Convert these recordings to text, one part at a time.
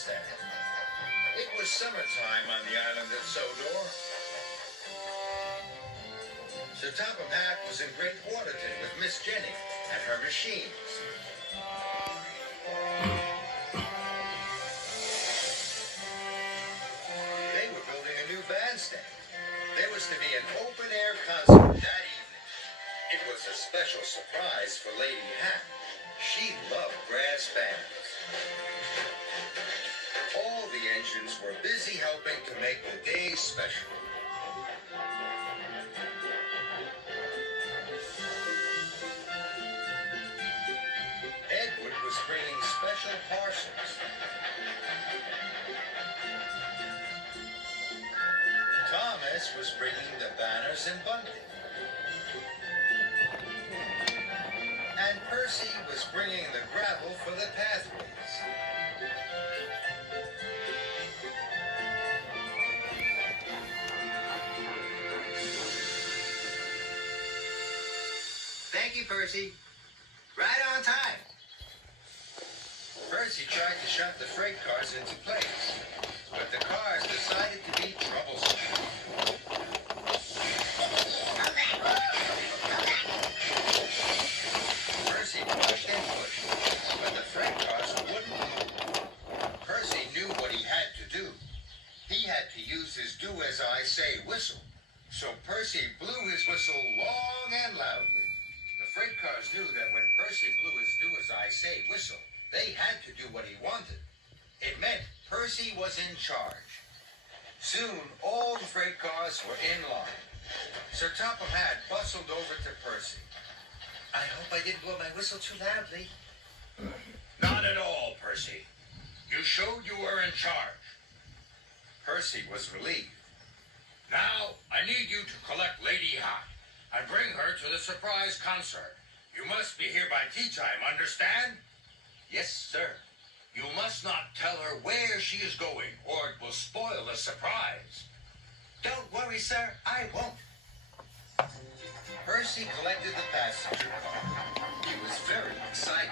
Bandstand. It was summertime on the island of Sodor. Sir Topham Hatt was in Great Waterton with Miss Jenny and her machines. They were building a new bandstand. There was to be an open-air concert that evening. It was a special surprise for Lady Hatt. She loved brass bands. All the engines were busy helping to make the day special. Edward was bringing special parcels. Thomas was bringing the banners and bunting. And Percy was bringing the gravel for the pathways. Thank you, Percy. Right on time. Percy tried to shut the freight cars into place, but the cars decided to be troublesome. Percy pushed and pushed, but the freight cars wouldn't move. Percy knew what he had to do. He had to use his do-as-I-say whistle. So Percy blew his whistle long and loudly. The freight cars knew that when Percy blew his do-as-I-say whistle, they had to do what he wanted. It meant Percy was in charge. Soon, all the freight cars were in line. Sir Topham Hatt bustled over to Percy. I hope I didn't blow my whistle too loudly. Not at all, Percy. You showed you were in charge. Percy was relieved. Now, I need you to collect Lady Hatt and bring her to the surprise concert. You must be here by tea time, understand? Yes, sir. You must not tell her where she is going, or it will spoil the surprise. Don't worry, sir. I won't. Percy collected the passenger car. He was very excited.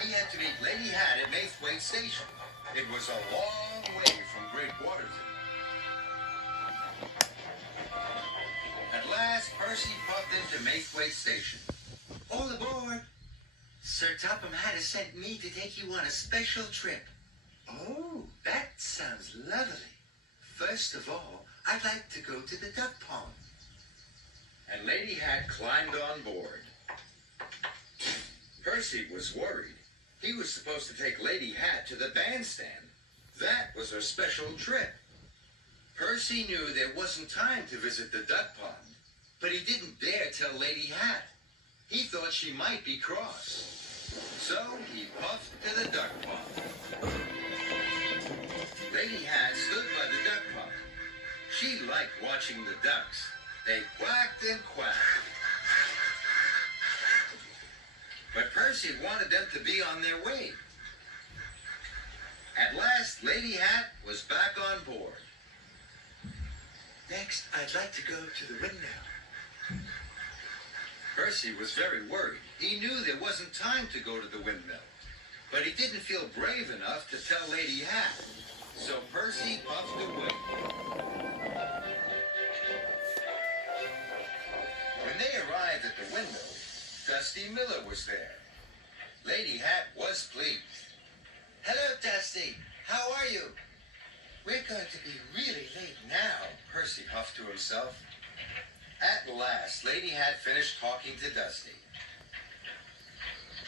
He had to meet Lady Hatt at Maithwaite Station. It was a long way from Great Waterton. At last, Percy puffed into Maithwaite Station. All aboard. Sir Topham Hatt has sent me to take you on a special trip. Oh, that sounds lovely. First of all, I'd like to go to the duck pond. And Lady Hatt climbed on board. Percy was worried. He was supposed to take Lady Hatt to the bandstand. That was her special trip. Percy knew there wasn't time to visit the duck pond, but he didn't dare tell Lady Hatt. He thought she might be cross. So he puffed to the duck pond. Lady Hatt stood by the duck pond. She liked watching the ducks. They quacked and quacked. But Percy wanted them to be on their way. At last, Lady Hatt was back on board. Next, I'd like to go to the windmill. Percy was very worried. He knew there wasn't time to go to the windmill. But he didn't feel brave enough to tell Lady Hatt. So Percy puffed away. When they arrived at the windmill, Dusty Miller was there. Lady Hatt was pleased. Hello, Dusty. How are you? We're going to be really late now, Percy huffed to himself. At last, Lady Hatt finished talking to Dusty.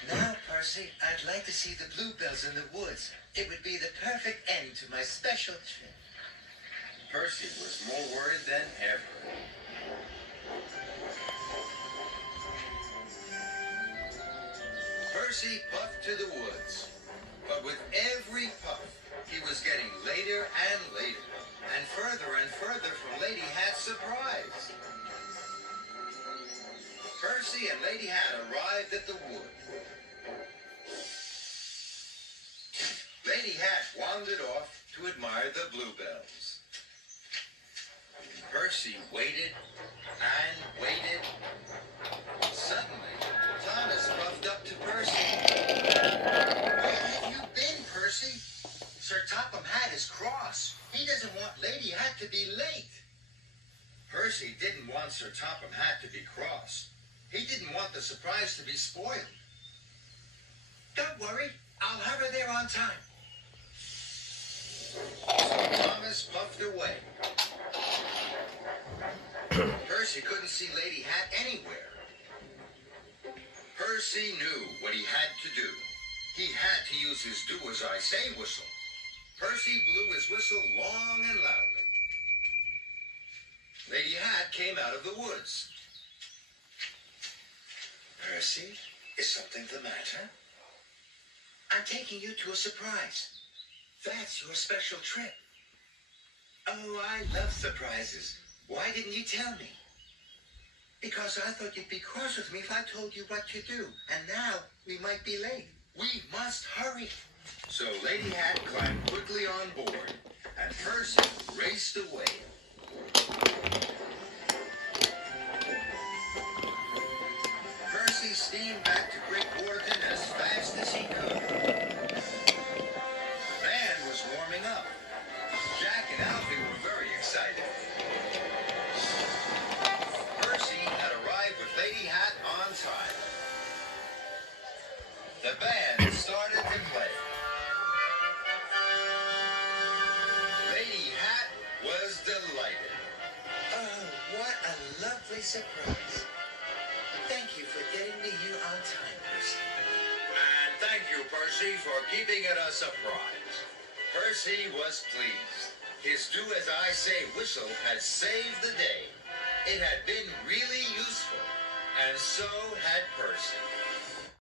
Now, Percy, I'd like to see the bluebells in the woods. It would be the perfect end to my special trip. Percy was more worried than ever. Percy puffed to the woods. But with every puff, he was getting later and later, and further from Lady Hatt's surprise. Percy and Lady Hatt arrived at the wood. Lady Hatt wandered off to admire the bluebells. Percy waited and waited. Suddenly, Thomas puffed up to Percy. Where have you been, Percy? Sir Topham Topham Hatt to be cross. He didn't want the surprise to be spoiled. Don't worry, I'll have her there on time. So Thomas puffed away. Percy couldn't see Lady Hat anywhere. Percy knew what he had to do. He had to use his do-as-I-say whistle. Percy blew his whistle long and loudly. Lady Hat came out of the woods. Percy, is something the matter? I'm taking you to a surprise. That's your special trip. Oh, I love surprises. Why didn't you tell me? Because I thought you'd be cross with me if I told you what to do. And now we might be late. We must hurry. So Lady Hat climbed quickly on board, and Percy raced away. Percy steamed back to Great Warden as fast as he could. The band was warming up. Jack and Alfie were very excited. Percy had arrived with Lady Hat on time. The band started to play. Lady Hat was delighted. Oh, what a lovely surprise. Thank you for getting me here on time, Percy. And thank you, Percy, for keeping it a surprise. Percy was pleased. His do-as-I-say whistle had saved the day. It had been really useful, and so had Percy.